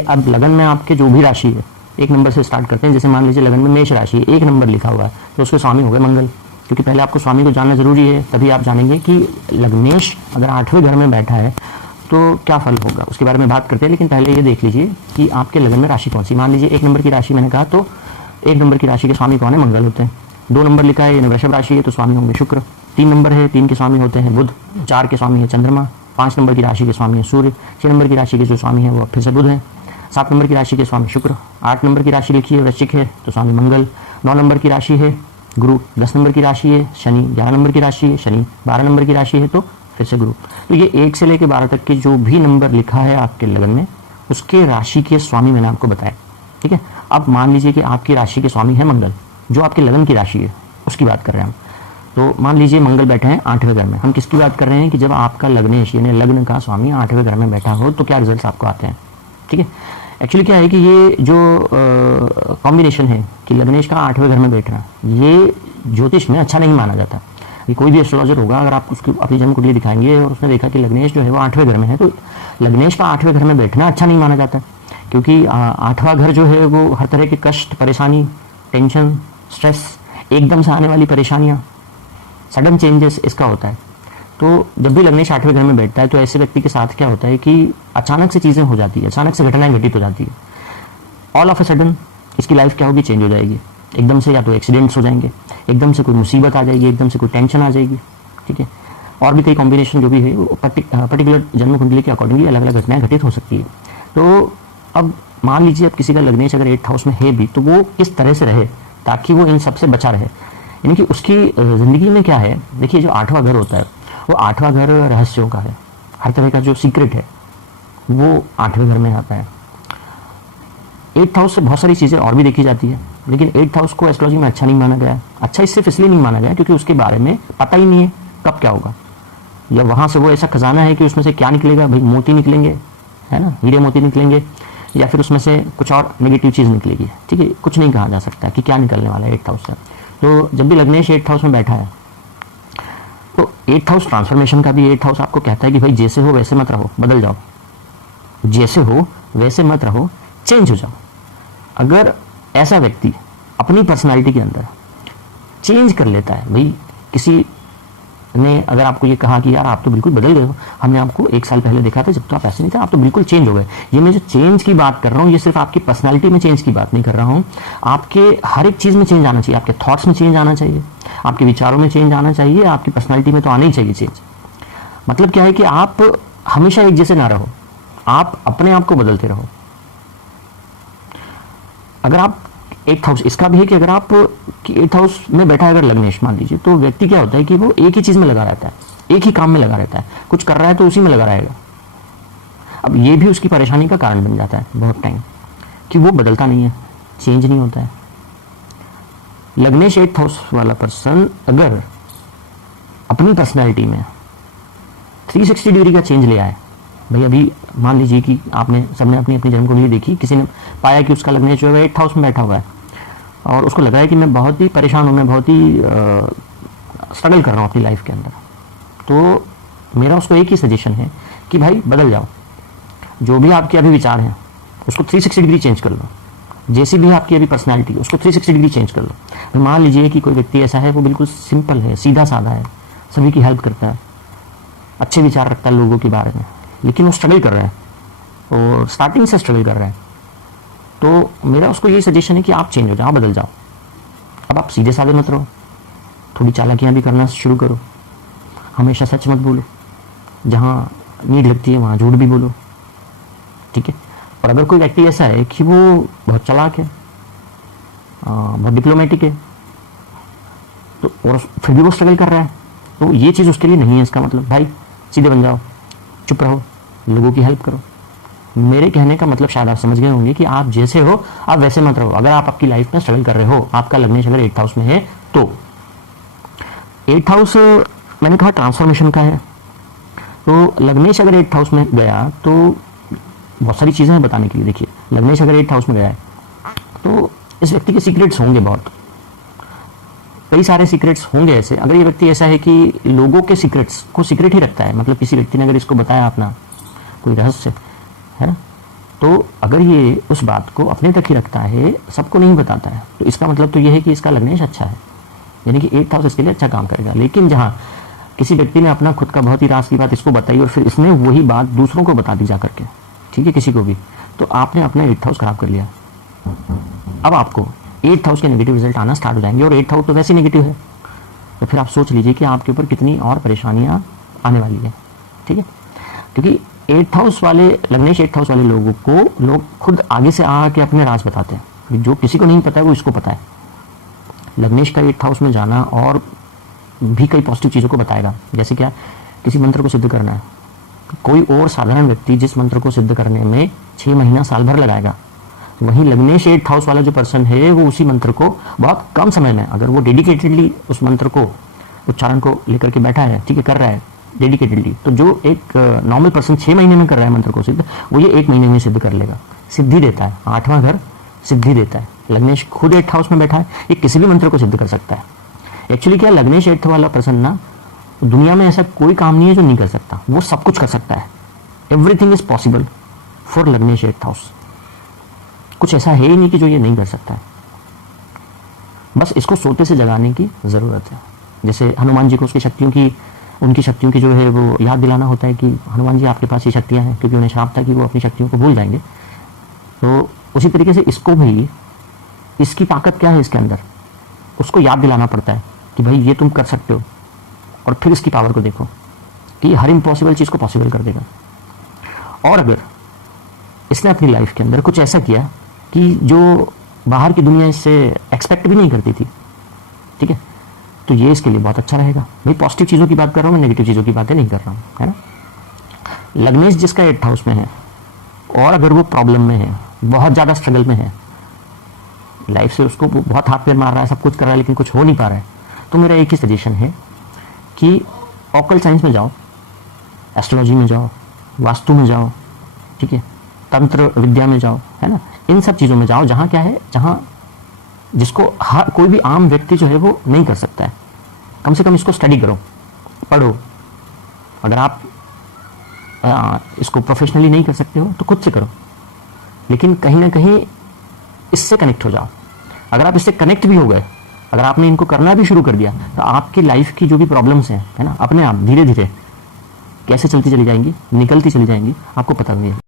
अब लगन में आपके जो भी राशि है, एक नंबर से स्टार्ट करते हैं। जैसे मान लीजिए लगन में मेष राशि है, एक नंबर लिखा हुआ है, तो उसके स्वामी हो गए मंगल, क्योंकि पहले आपको स्वामी को जानना जरूरी है, तभी आप जानेंगे कि लग्नेश अगर 8वें घर में बैठा है तो क्या फल होगा, उसके बारे में बात करते हैं। लेकिन पहले ये देख लीजिए कि आपके लगन में राशि कौन सी। मान लीजिए 1 नंबर की राशि मैंने कहा, तो 1 नंबर की राशि के स्वामी कौन है? मंगल होते हैं। 2 नंबर लिखा है, यानी वृषभ राशि है, तो स्वामी होंगे शुक्र। 3 नंबर है, 3 के स्वामी होते हैं बुध। 4 के स्वामी है चंद्रमा। 5 नंबर की राशि के स्वामी है सूर्य। 6 नंबर की राशि के जो स्वामी है वो फिर से बुध है। 7 नंबर की राशि के स्वामी शुक्र। 8 नंबर की राशि लिखी है वृश्चिक है, तो स्वामी मंगल। 9 नंबर की राशि है गुरु। 10 नंबर की राशि है शनि। 11 नंबर की राशि है शनि। 12 नंबर की राशि है तो फिर से गुरु। तो ये 1 से लेकर 12 तक के जो भी नंबर लिखा है आपके लगन में, उसके राशि के स्वामी मैंने आपको बताया, ठीक है। अब मान लीजिए कि आपकी राशि के स्वामी है मंगल, जो आपके लगन की राशि है उसकी बात कर रहे हैं हम। तो मान लीजिए मंगल बैठे हैं 8वें घर में। हम किसकी बात कर रहे हैं कि जब आपका लग्नेश यानी लग्न का स्वामी 8वें घर में बैठा हो तो क्या रिजल्ट आपको आते हैं, ठीक है। एक्चुअली क्या है कि ये जो कॉम्बिनेशन है कि लग्नेश का 8वें घर में बैठना, ये ज्योतिष में अच्छा नहीं माना जाता। ये कोई भी एस्ट्रोलॉजर होगा, अगर आप उसकी अपनी जन्म कुंडली दिखाएंगे और उसने देखा कि लग्नेश जो है वो 8वें घर में है, तो लग्नेश का 8वें घर में बैठना अच्छा नहीं माना जाता, क्योंकि 8वां घर जो है वो हर तरह के कष्ट, परेशानी, टेंशन, स्ट्रेस, एकदम से आने वाली परेशानियां, सडन चेंजेस इसका होता है। तो जब भी लग्नेश 8वें घर में बैठता है तो ऐसे व्यक्ति के साथ क्या होता है कि अचानक से चीजें हो जाती है, अचानक से घटनाएं घटित हो जाती है। ऑल ऑफ ए सडन इसकी लाइफ क्या होगी, चेंज हो जाएगी। एकदम से या तो एक्सीडेंट्स हो जाएंगे, एकदम से कोई मुसीबत आ जाएगी, एकदम से कोई टेंशन आ जाएगी, ठीक है। और भी कई कॉम्बिनेशन जो भी है वो पर्टिकुलर जन्म कुंडली के अकॉर्डिंगली अलग अलग घटनाएं घटित हो सकती है। तो अब मान लीजिए अब किसी का लग्नेश अगर 8th हाउस में है भी, तो वो किस तरह से रहे ताकि वो इन सबसे बचा रहे, यानी कि उसकी जिंदगी में क्या है। देखिए जो 8वां घर होता है वो 8वां घर रहस्यों का है, हर तरह का जो सीक्रेट है वो 8वें घर में आता है। 8th हाउस से बहुत सारी चीजें और भी देखी जाती है, लेकिन 8th हाउस को एस्ट्रोलॉजी में अच्छा नहीं माना गया है। अच्छा सिर्फ इसलिए नहीं माना गया क्योंकि उसके बारे में पता ही नहीं है कब क्या होगा, या वहां से वो ऐसा खजाना है कि उसमें से क्या निकलेगा, भाई मोती निकलेंगे, है ना, हीरे मोती निकलेंगे, या फिर उसमें से कुछ और नेगेटिव चीज निकलेगी, ठीक है। कुछ नहीं कहा जा सकता कि क्या निकलने वाला है 8th हाउस से। तो जब भी लग्नेश 8th हाउस में बैठा है तो 8th हाउस ट्रांसफॉर्मेशन का भी 8th हाउस आपको कहता है कि भाई जैसे हो वैसे मत रहो, बदल जाओ, जैसे हो वैसे मत रहो, चेंज हो जाओ। अगर ऐसा व्यक्ति अपनी पर्सनालिटी के अंदर चेंज कर लेता है, भाई किसी ने अगर आपको ये कहा कि यार आप तो बिल्कुल बदल गए हो, हमने आपको 1 साल पहले देखा था जब तो आप ऐसे नहीं थे, आप तो बिल्कुल चेंज हो गए। ये मैं जो चेंज की बात कर रहा हूँ ये सिर्फ आपकी पर्सनालिटी में चेंज की बात नहीं कर रहा हूँ, आपके हर एक चीज में चेंज आना चाहिए, आपके थॉट्स में चेंज आना चाहिए, आपके विचारों में चेंज आना चाहिए, आपकी पर्सनैलिटी में तो आना ही चाहिए चेंज। मतलब क्या है कि आप हमेशा एक जैसे ना रहो, आप अपने आप को बदलते रहो। अगर आप 8th हाउस इसका भी है कि अगर आप 8th हाउस में बैठा है अगर लग्नेश मान लीजिए, तो व्यक्ति क्या होता है कि वो एक ही चीज में लगा रहता है, एक ही काम में लगा रहता है, कुछ कर रहा है तो उसी में लगा रहेगा। अब ये भी उसकी परेशानी का कारण बन जाता है बहुत टाइम, कि वो बदलता नहीं है, चेंज नहीं होता है। लग्नेश 8th हाउस वाला पर्सन अगर अपनी पर्सनैलिटी में 360 डिग्री का चेंज ले आए, भाई अभी मान लीजिए कि आपने सबने अपनी अपनी जन्म कुंडली देखी, किसी ने पाया कि उसका लग्नेश जो है 8th हाउस में बैठा हुआ है और उसको लगा है कि मैं बहुत ही परेशान हूँ, मैं बहुत ही स्ट्रगल कर रहा हूँ अपनी लाइफ के अंदर। तो मेरा उसको एक ही सजेशन है कि भाई बदल जाओ, जो भी आपके अभी विचार हैं उसको 360 डिग्री चेंज कर लो, जैसी भी आपकी अभी पर्सनैलिटी उसको 360 डिग्री चेंज कर लो। मान लीजिए कि कोई व्यक्ति ऐसा है वो बिल्कुल सिंपल है, सीधा साधा है, सभी की हेल्प करता है, अच्छे विचार रखता है लोगों के बारे में, लेकिन वो स्ट्रगल कर रहा है और स्टार्टिंग से स्ट्रगल कर रहा है। तो मेरा उसको यही सजेशन है कि आप चेंज हो जाओ, बदल जाओ। अब आप सीधे साधे मत रहो, थोड़ी चालाकियां भी करना शुरू करो, हमेशा सच मत बोलो, जहाँ नीड लगती है वहाँ झूठ भी बोलो, ठीक है। और अगर कोई व्यक्ति ऐसा है कि वो बहुत चालाक है, बहुत डिप्लोमेटिक है, तो और फिर भी वो स्ट्रगल कर रहा है, तो ये चीज़ उसके लिए नहीं है। इसका मतलब भाई सीधे बन जाओ, चुप रहो, लोगों की हेल्प करो। मेरे कहने का मतलब शायद आप समझ गए होंगे कि आप जैसे हो आप वैसे मत रहो। अगर आप आपकी लाइफ में स्ट्रगल कर रहे हो, आपका लग्नेश अगर 8th हाउस में है, तो 8th हाउस मैंने कहा ट्रांसफॉर्मेशन का है, तो लग्नेश अगर 8th हाउस में गया तो बहुत सारी चीजें हैं बताने के लिए। देखिए लग्नेश अगर 8th हाउस में गया है तो इस व्यक्ति के सीक्रेट्स होंगे, बहुत कई सारे सीक्रेट्स होंगे ऐसे। अगर ये व्यक्ति ऐसा है कि लोगों के सीक्रेट्स को सीक्रेट ही रखता है, मतलब किसी व्यक्ति ने अगर इसको बताया अपना कोई रहस्य है ना, तो अगर ये उस बात को अपने तक ही रखता है, सबको नहीं बताता है, तो इसका मतलब तो ये है कि इसका लग्नेश अच्छा है, यानी कि 8th हाउस इसके लिए अच्छा काम करेगा। लेकिन जहाँ किसी व्यक्ति ने अपना खुद का बहुत ही राज की बात इसको बताई और फिर इसने वही बात दूसरों को बता दी जा करके, ठीक है, किसी को भी, तो आपने अपना 8th हाउस खराब कर लिया। अब आपको 8th हाउस के नेगेटिव रिजल्ट आना स्टार्ट हो जाएंगे, और 8th हाउस तो वैसे नेगेटिव है, तो फिर आप सोच लीजिए कि आपके ऊपर कितनी और परेशानियां आने वाली है, ठीक है। क्योंकि 8th हाउस वाले, लग्नेश 8th हाउस वाले लोगों को लोग खुद आगे से आके अपने राज बताते हैं, जो किसी को नहीं पता है वो इसको पता है। लग्नेश का 8th हाउस में जाना और भी कई पॉजिटिव चीज़ों को बताएगा, जैसे क्या, किसी मंत्र को सिद्ध करना है, कोई और साधारण व्यक्ति जिस मंत्र को सिद्ध करने में 6 महीना साल भर लगाएगा, वहीं लग्नेश 8th हाउस वाला जो पर्सन है वो उसी मंत्र को बहुत कम समय में, अगर वो डेडिकेटेडली उस मंत्र को, उच्चारण को लेकर के बैठा है, ठीक है, कर रहा है डेडिकेटेडली, तो जो एक नॉर्मल पर्सन 6 महीने में कर रहा है मंत्र को सिद्ध, वो ये 1 महीने में सिद्ध कर लेगा। सिद्धि देता है, 8वां घर सिद्धि देता है। लग्नेश खुद 8th हाउस में बैठा है, ये किसी भी मंत्र को सिद्ध कर सकता है। एक्चुअली क्या, लग्नेश 8th वाला पर्सन ना, दुनिया में ऐसा कोई काम नहीं है जो नहीं कर सकता, वो सब कुछ कर सकता है। एवरीथिंग इज पॉसिबल फॉर लग्नेश 8th हाउस। कुछ ऐसा है ही नहीं कि जो ये नहीं कर सकता है, बस इसको सोते से जगाने की जरूरत है। जैसे हनुमान जी को उसकी शक्तियों की, उनकी शक्तियों की जो है वो याद दिलाना होता है कि हनुमान जी आपके पास ये शक्तियां हैं, क्योंकि उन्हें श्राप था कि वो अपनी शक्तियों को भूल जाएंगे। तो उसी तरीके से इसको भी, इसकी ताकत क्या है इसके अंदर, उसको याद दिलाना पड़ता है कि भाई ये तुम कर सकते हो, और फिर इसकी पावर को देखो कि हर इम्पॉसिबल चीज को पॉसिबल कर देगा। और अगर इसने अपनी लाइफ के अंदर कुछ ऐसा किया कि जो बाहर की दुनिया इससे एक्सपेक्ट भी नहीं करती थी, ठीक है, तो ये इसके लिए बहुत अच्छा रहेगा। भाई पॉजिटिव चीज़ों की बात कर रहा हूँ मैं, नेगेटिव चीज़ों की बातें नहीं कर रहा हूँ, है ना। लग्नेश जिसका 8th हाउस में है, और अगर वो प्रॉब्लम में है, बहुत ज़्यादा स्ट्रगल में है, लाइफ से उसको बहुत हाथ पैर मार रहा है, सब कुछ कर रहा है, लेकिन कुछ हो नहीं पा रहा है, तो मेरा एक ही सजेशन है कि ऑकल्ट साइंस में जाओ, एस्ट्रोलॉजी में जाओ, वास्तु में जाओ, ठीक है, तंत्र विद्या में जाओ, है ना, इन सब चीज़ों में जाओ जहाँ क्या है, जहाँ जिसको कोई भी आम व्यक्ति जो है वो नहीं कर सकता है। कम से कम इसको स्टडी करो, पढ़ो। अगर आप इसको प्रोफेशनली नहीं कर सकते हो तो खुद से करो, लेकिन कहीं ना कहीं इससे कनेक्ट हो जाओ। अगर आप इससे कनेक्ट भी हो गए, अगर आपने इनको करना भी शुरू कर दिया, तो आपकी लाइफ की जो भी प्रॉब्लम्स हैं, है ना, अपने आप धीरे धीरे कैसे चलती चली जाएंगी, निकलती चली जाएंगी, आपको पता नहीं है।